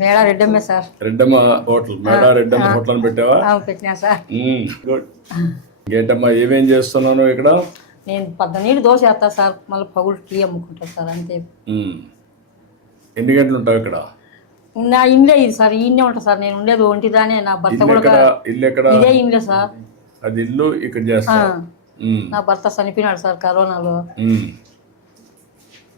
మేళ రెడ్డమ్మే sir. Reddamma hotel. మేడా Reddamma hotel అని పెట్టావా? పెట్టినా సార్. గుడ్ ఇంకేంటమ్మా ఏమేం చేస్తున్నాను ఇక్కడ? నేను పద్ద నీళ్ళు దోశ వేస్తా సార్. మళ్ళీ పగులు టీ అమ్ముకుంటా సార్ అంతే. ఎన్ని గంటలు ఉంటావు ఇక్కడ? నా ఇండ్లే ఇది సార్ ఈయనే ఉంటా సార్. నేను ఉండేది ఒంటిదానే. నా భర్త ఇల్లు కూడా ఇల్లు ఎక్కడ? ఇదే ఇండ్లే సార్. అది ఇల్లు ఇక్కడ చేస్తా. నా భర్త చనిపోయినాడు సార్ కరోనాలో.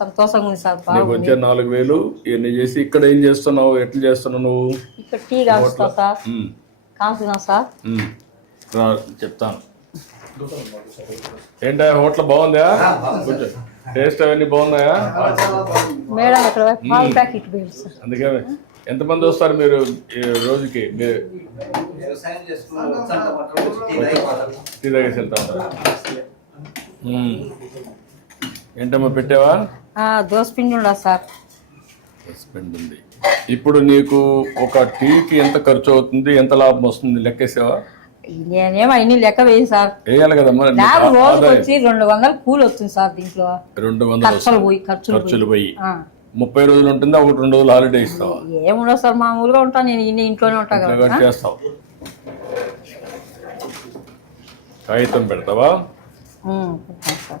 సంతోషంగా ఉంది సార్ నీకు వచ్చే నాలుగు వేలు ఇవన్నీ చేసి ఇక్కడ ఏం చేస్తున్నావు ఎట్లా చేస్తున్నావు నువ్వు? ఇక్కడ టీ కాల్చుతా సార్ ఉమ్. సార్. ఉమ్. రా, చెప్తాను. ఏంటా హోటల్ బాగుందా? కొంచెం టేస్ట్ అవన్నీ బాగున్నాయా? మేడం ఇక్కడ పాల ప్యాకెట్ సార్. అందుకే ఎంతమంది వస్తారు మీరు ఈ రోజుకి? మీరు వ్యవసాయం చేసుకుని వచ్చంట పట్టుకొని వచ్చి టీ తాగిపోతారు. టీ తాగేసి వెళ్తా ఉంటారు? ఉమ్. ఏంటమ్మా పెట్టావా? ఆ, దోశ పిండి ఉండదు సార్. ఉంది. ఇప్పుడు నీకు ఒక టీకి ఎంత ఖర్చు అవుతుంది ఎంత లాభం వస్తుంది లెక్కేసావా? నేనేమో అన్ని లెక్క వేయి సార్. వేయాలి కదమ్మా నీకు వచ్చి రెండు వందలు కూలి వస్తుంది సార్ దీంట్లో. రెండు వందలు ఖర్చులు. పోయి ఖర్చులు పోయి. ఖర్చులు పోయి. ముప్పై రోజులు ఉంటుందా ఒకటి రెండు రోజులు హాలిడే ఇస్తావా? ఏముండదు సార్ మామూలుగా ఉంటాను నేను ఇన్ని ఇంట్లోనే ఉంటా కదా. చేస్తావు. కాగితం పెడతావా? సార్.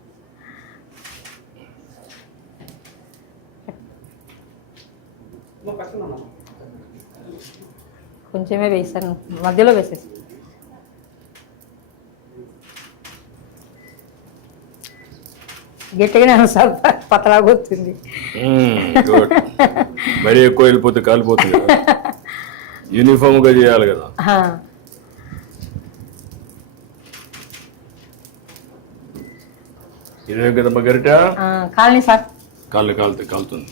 కొంచెమే వేసాను. మధ్యలో వేసేసి. గట్టిగానే సార్ పతలాగా వస్తుంది గుడ్ మరీ ఎక్కువ వెళ్ళిపోతే కాలిపోతుంది కదా. యూనిఫామ్గా చేయాలి కదా. ఆ. ఇదే కదమ్మా గరిట? ఆ, కాలనీ సార్. కాళ్ళు కాలుతుంది కాలుతుంది.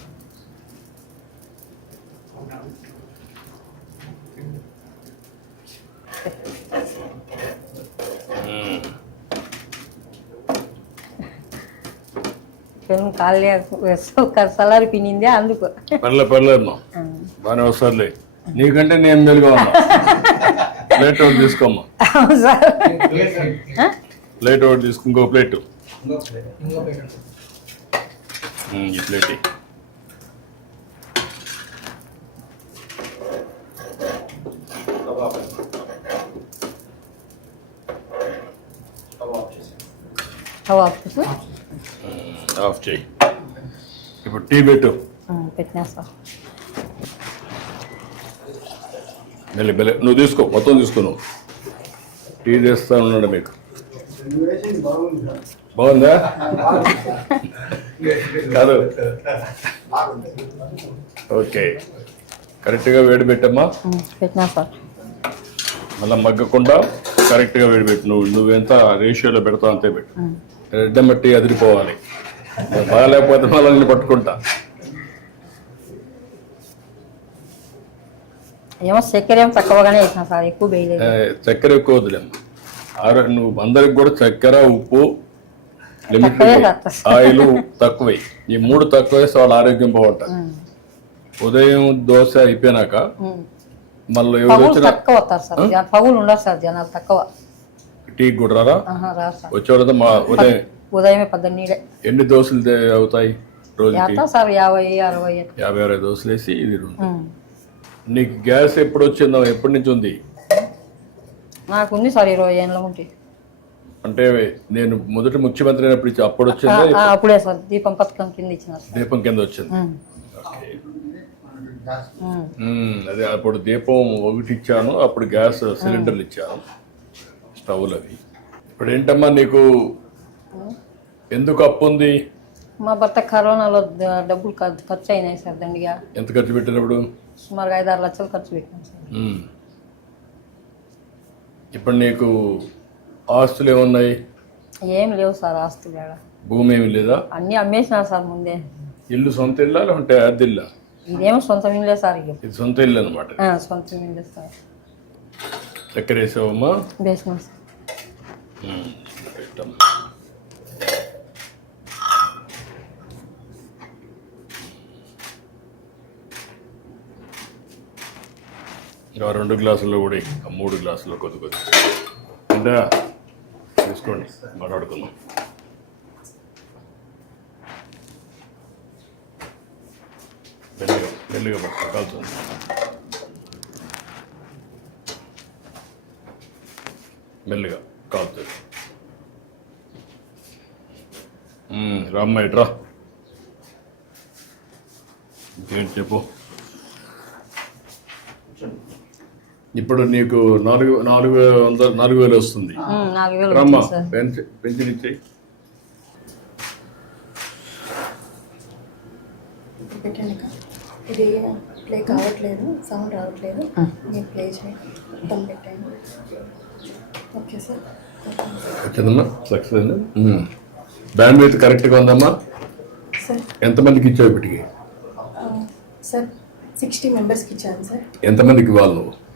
పెను కాలనీ సలారి పినిందే అందుకు. పర్లే పర్లేదమ్మా ఆ. బాగానే వస్తారులే. నీకంటే నేను మెలుగా ఉన్నా. ప్లేట్ ఒకటి తీసుకోమ్మా. అవును సార్? ప్లేట్ ఒకటి తీసుకో ఇంకో ప్లేట్. ఇంకో ప్లేట్ ఇంకో ప్లేట్ ఈ ప్లేట్. ఇయ్యి. చేసి. ఆఫ్ చేయి. ఇప్పుడు టీ పెట్టు. ఆ, పెట్టినా సార్ మెల్లి మెల్లి. నువ్వు తీసుకో మొత్తం తీసుకో నువ్వు. టీ చేస్తా ఉన్నాడు మీకు. బాగుందా? కాదు. ఓకే. కరెక్ట్గా వేడి పెట్టమ్మా. పెట్టినా సార్ మళ్ళీ మగ్గకుండా కరెక్ట్గా వేడి పెట్టు. నువ్వు నువ్వెంత రేషియోలో పెడతావు అంతే పెట్టు. రెడ్డ మట్టి అదిరిపోవాలి. బాగాలేకపోతే మళ్ళీ నేను పట్టుకుంటా. ఏమో చక్కెర ఏమో తక్కువగానే వేసిన సార్ ఎక్కువ వేయలేదు. చక్కెర ఎక్కువ వదిలేమ్మా ఆరో నువ్వు అందరికి కూడా చక్కెర ఉప్పు లిమిట్. ఆయిల్ తక్కువే. ఈ మూడు తక్కువ వేస్తే వాళ్ళ ఆరోగ్యం బాగుంటుంది. ఉదయం దోశ అయిపోయినాక. మళ్ళీ ఎవరు వచ్చినా తక్కువ వస్తారు సార్. జన- పగులు ఉండదు సార్ జనాలు తక్కువ. టీ కూడా రారా? వచ్చేవాళ్ళతో మా ఉదయం ఉదయమే పద్దెనిమిదే ఎన్ని దోశలు అవుతాయి రోజుకి? సార్ యాభై అరవై యాభై అరవై దోశలు వేసి ఇది. నీకు గ్యాస్ ఎప్పుడు వచ్చిందో ఎప్పటి నుంచి ఉంది నాకు ఉంది సార్ ఇరవై ఏళ్ళ ఉంటే అంటే నేను మొదటి ముఖ్యమంత్రి అయినప్పుడు అప్పుడు వచ్చిందా అప్పుడే సార్ దీపం పథకం కింద ఇచ్చినారు సార్. దీపం కింద వచ్చింది. అదే అప్పుడు దీపం ఒకటి ఇచ్చాను అప్పుడు గ్యాస్ సిలిండర్లు ఇచ్చాను స్టవ్లు అవి ఇప్పుడు ఏంటమ్మా నీకు ఎందుకు అప్పు ఉంది? మా భర్త కరోనాలో డబ్బులు ఖర్- ఖర్చు అయినాయి సార్ దండిగా. ఎంత ఖర్చు పెట్టినప్పుడు? సుమారుగా ఐదు ఆరు లక్షలు ఖర్చు పెట్టాను సార్. ఇప్పుడు నీకు ఆస్తులు ఏమున్నాయి? ఏం లేవు సార్ ఆస్తులు భూమి ఏమి లేదా? అన్నీ అమ్మేసినారు సార్ ముందే. ఇల్లు సొంత ఇల్లా లేకుంటే అద్దె ఇల్లా? ఇదేమో సొంత ఇల్లే సార్ ఇది సొంత ఇల్లు అనమాట సొంత ఇల్లే సార్. చక్కెర వేసావమ్మా? బేస్మెంట్ సార్ రెండు గ్లాసుల్లో కూడా ఆ మూడు గ్లాసుల్లో కొద్ది కొద్ది. అంటే తీసుకోండి మాట్లాడుకుందాం. మెల్లిగా మెల్లిగా పట్టుకో మెల్లిగా కాలుతుంది రామ్మ ఇట్రా ఇంకేంటి చెప్పు? ఇప్పుడు నీకు నాలుగు నాలుగు వందల నాలుగు వేలు వస్తుంది. ఉమ్, నాలుగు వేలు రమ్మ పెన్షన్ పెట్టాను ఇది ప్లే కావట్లేదు సౌండ్ రావట్లేదు. మీరు ప్లే చేయండి. మొత్తం పెట్టాను ఓకే సార్. వచ్చిందమ్మా సక్సెస్ అయింది? బ్యాండ్ విత్ కరెక్ట్గా ఉందమ్మా? సార్. ఎంతమందికి ఇచ్చావు ఇప్పటికి? సార్ సిక్స్టీ మెంబర్స్కి ఇచ్చాను సార్. ఎంతమందికి ఇవ్వాలి నువ్వు?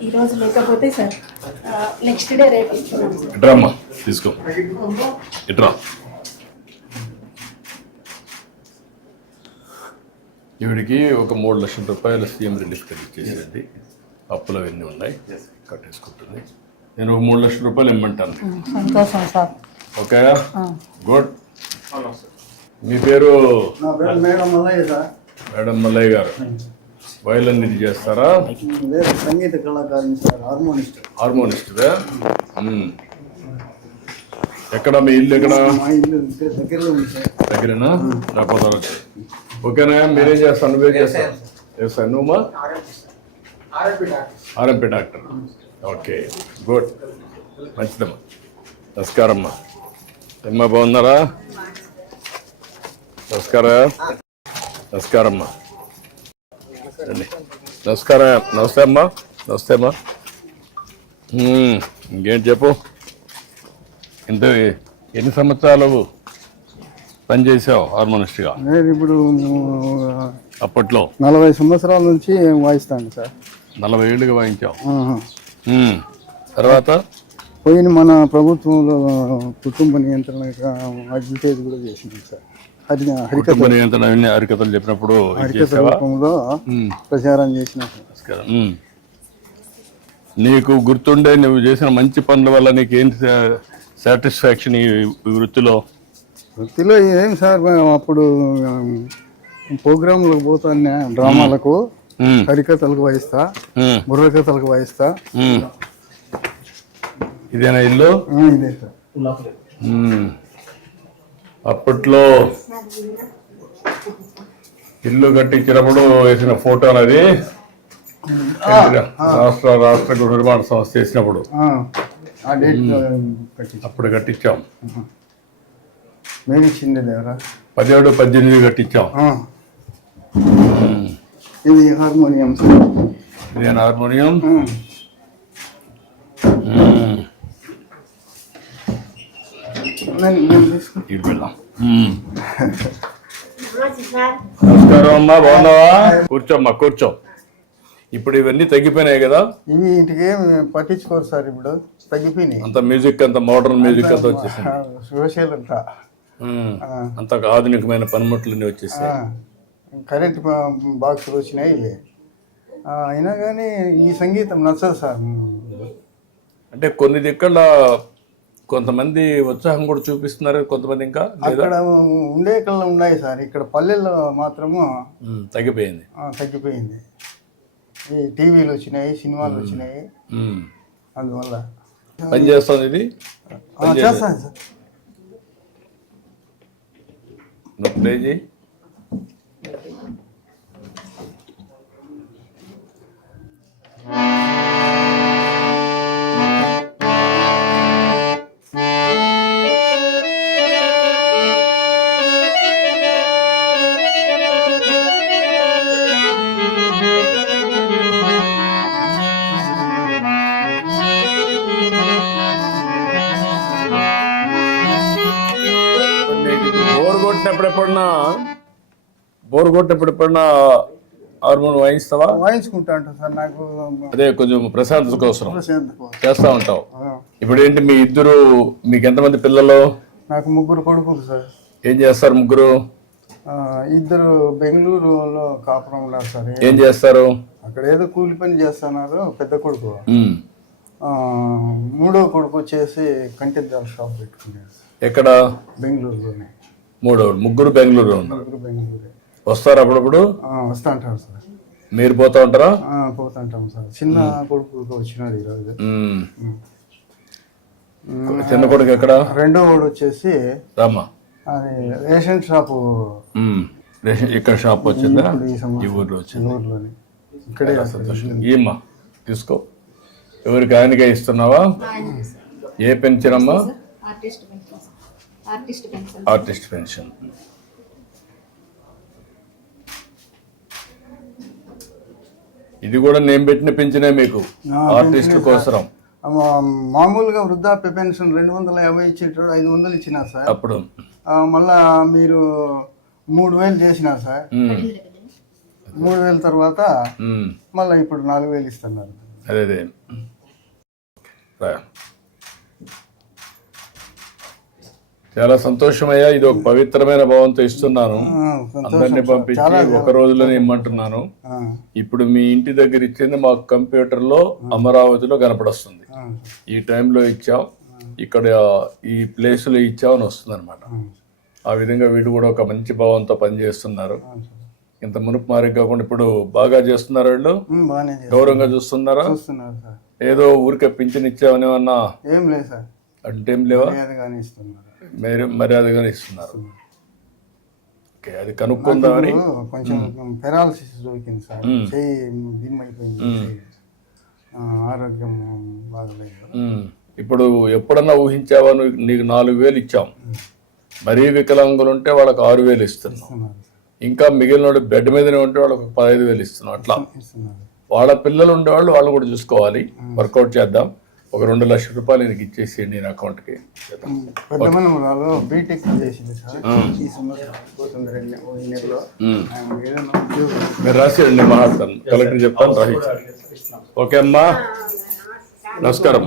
మ్మ్. ఈ రోజు లేకపోతే సార్ నెక్స్ట్ డే రేపు అమ్మా తీసుకో. ఇట్రా. ఈవిడికి ఒక మూడు లక్షల రూపాయలు సీఎం రిలీఫ్ క్రెడిట్ చేసేది అప్పులు అవన్నీ ఉన్నాయి. కట్టేసుకుంటుంది. నేను ఒక మూడు లక్షల రూపాయలు ఇమ్మంటాను. సంతోషం సార్. ఓకే? గుడ్. మీ పేరు? మేడం మల్లయ్య గారు. వయలన్ ఇది చేస్తారా? వేరే సంగీత కళాకారుని సార్ హార్మోనిస్ట్. హార్మోనిస్ట్దా. ఎక్కడ మీ ఇల్లు ఎక్కడ? మా ఇల్లు ఇక్కడ దగ్గరలో ఉంది సార్. దగ్గరేనా? నా పొందాలి ఓకేనా? మీరేం చేస్తాను నువ్వేం చేస్తాను చేస్తాను నువ్వు ఆర్ఎంపీ డాక్టర్. ఓకే. గుడ్. మంచిదమ్మా. నమస్కారం అమ్మా బాగున్నారా? నమస్కారం? నమస్కారం అమ్మా రండి నమస్కారం నమస్తే అమ్మా వస్తేమా ఇంకేం చెప్పు? ఇంత ఎన్ని సంవత్సరాలు పనిచేసావు హార్మోనిస్ట్గా నేను ఇప్పుడు అప్పట్లో? నలభై సంవత్సరాల నుంచి వాయిస్తాను సార్. నలభై ఏళ్ళుగా వాయించావు. ఉమ్. తర్వాత? పోయిన మన ప్రభుత్వంలో కుటుంబ నియంత్రణ అడ్వర్టైజ్ కూడా చేసింది సార్. కుటుంబ నియంత్రణ అన్ని హరికథలు చెప్పినప్పుడు హరికథ రూపంలో. ప్రచారం చేసిన. నీకు గుర్తుండే నువ్వు చేసిన మంచి పనుల వల్ల నీకు ఏంటి సాటిస్ఫాక్షన్ ఈ వృత్తిలో వృత్తిలో ఏం సార్ అప్పుడు ప్రోగ్రాంలకు పోతాను డ్రామాలకు. హరికథలకు వాయిస్తా. బుర్రకథలకు వాయిస్తా. ఇదేనా ఇల్లు ఇదే సార్. అప్పట్లో ఇల్లు కట్టించినప్పుడు వేసిన ఫోటోలు అది రాష్ట్ర రాష్ట్ర గృహ నిర్మాణ సంస్థ చేసినప్పుడు అప్పుడు కట్టించాం. మేము ఇచ్చింది పదిహేడు పద్దెనిమిది కట్టించాం. ఇది హార్మోనియం. ఇదేనా హార్మోనియం ఆ. ఉమ్. నేను- నేను తీసుకు- ఇటు వెళ్దాం ఉమ్. నమస్కారం అమ్మా బాగున్నావా? కూర్చోమ్మా కూర్చో. ఇప్పుడు ఇవన్నీ తగ్గిపోయినాయి కదా? ఇవి ఇంటికి పట్టించుకోరు సార్ ఇప్పుడు. తగ్గిపోయినాయి. అంత మ్యూజిక్ అంత మోడర్న్ మ్యూజిక్ అంతా వచ్చేసింది. సోషల్ అంతా. ఆధునికమైన పనిముట్లన్నీ వచ్చేసాయి. కరెంట్ బాక్సులు వచ్చినాయి అయినా కానీ ఈ సంగీతం నచ్చదు సార్. అంటే కొన్ని దిక్కల కొంతమంది ఉత్సాహం కూడా చూపిస్తున్నారు కొంతమంది ఇంకా అక్కడ ఉండే కళ్ళు ఉన్నాయి సార్. ఇక్కడ పల్లెల్లో మాత్రము తగ్గిపోయింది. తగ్గిపోయింది. ఈ టీవీలు వచ్చినాయి సినిమాలు వచ్చినాయి. అందువల్ల పని చేస్తుంది ఇది? చేస్తాను సార్. ప్లే చేయి. బోర్ కొట్టినప్పుడు ఎప్పుడన్నా హార్మోన్ వాయిస్తావా వాయించుకుంటా ఉంటాను సార్ నాకు అదే కొంచెం ప్రశాంతత కోసం. చేస్తా ఉంటావు. ఇప్పుడు ఏంటి మీ ఇద్దరు మీకు ఎంతమంది పిల్లలు? నాకు ముగ్గురు కొడుకులు సార్. ఏం చేస్తారు ముగ్గురు? ఇద్దరు బెంగళూరులో కాపురం ఉన్నారు సార్. ఏం చేస్తారు? అక్కడ ఏదో కూలి పని చేస్తున్నారు పెద్ద కొడుకు. మూడో కొడుకు వచ్చేసి కంటిద్దాల షాప్ పెట్టుకున్నాడు సార్. ఎక్కడ? బెంగళూరులోనే. మూడో ముగ్గురు బెంగళూరు ఉన్నారు. ముగ్గురు బెంగళూరు వస్తారు అప్పుడప్పుడు? వస్తా ఉంటారు సార్. మీరు పోతా ఉంటారా? ఆ, పోతుంటాం సార్. చిన్న కొడుకు వచ్చినాడు ఈరోజు. చిన్న కొడుకు ఎక్కడ? రెండో వాడు వచ్చేసి రామా. అది రేషన్ షాపు. రేషన్ ఇక్కడ షాప్ వచ్చిందా? ఈ ఊర్లో వచ్చింది? ఊర్లోనే. ఇక్కడే సంతోషం. ఏమ్మా తీసుకో. ఎవరికి ఆయనకే ఇస్తున్నావా? ఏ పెన్షన్ అమ్మా? Artist pension artist pension artist pension ఇది కూడా నేను పెట్టిన పెంచినే మీకు ఆ, ఆర్టిస్టుల కోసం మామూలుగా వృద్ధాప్య పెన్షన్ రెండు వందల యాభై ఇచ్చేటప్పుడు ఐదు వందలు ఇచ్చినారు సార్. అప్పుడు. మళ్ళా మీరు మూడు వేలు చేసినారు సార్. మూడు వేల తర్వాత మళ్ళీ ఇప్పుడు నాలుగు వేలు ఇస్తున్నారు. అదే అదే రా. చాలా సంతోషమయ్యా. ఇది ఒక పవిత్రమైన భావంతో ఇస్తున్నాను. అందరినీ. పంపించి ఒక రోజులోనే ఇమ్మంటున్నాను. ఇప్పుడు మీ ఇంటి దగ్గర ఇచ్చింది మాకు కంప్యూటర్లో అమరావతిలో కనపడొస్తుంది. ఈ టైంలో ఇచ్చాం. ఇక్కడ ఈ ప్లేస్లో ఇచ్చాం అని వస్తుంది అనమాట ఆ విధంగా వీడు కూడా ఒక మంచి భావంతో పనిచేస్తున్నారు. ఇంత మునుపు మారి కాకుండా ఇప్పుడు బాగా చేస్తున్నారు వీళ్ళు. గౌరవంగా చూస్తున్నారా? ఏదో ఊరికే పింఛన్ ఇచ్చామని ఏమన్నా ఏం లేదు సార్. అంటే ఏం లేవా? మీరు మర్యాదగానే ఇస్తున్నారు. ఓకే అది కనుక్కుందామని కొంచెం పెరాలసిస్ దొరికింది సార్. ఆ, ఆరోగ్యం బాగలేదు. ఇప్పుడు ఎప్పుడన్నా ఊహించావా? నీకు నాలుగు వేలు ఇచ్చాం. మరీ వికలాంగులు ఉంటే వాళ్ళకి ఆరు వేలు ఇస్తున్నాం ఇంకా మిగిలిన బెడ్ మీదనే ఉంటే వాళ్ళకి పదహైదు వేలు ఇస్తున్నాం అట్లా. వాళ్ళ పిల్లలు ఉండేవాళ్ళు వాళ్ళు కూడా చూసుకోవాలి. వర్కౌట్ చేద్దాం. ఒక రెండు లక్షల రూపాయలు నీకు ఇచ్చేసేయండి నేను అకౌంట్కి. బీటెక్ చేసింది సార్. ఈ మీరు రాసేయండి నేను మాట్లాడతాను కలెక్టర్ చెప్తాను రాసి ఓకే అమ్మా. నమస్కారం.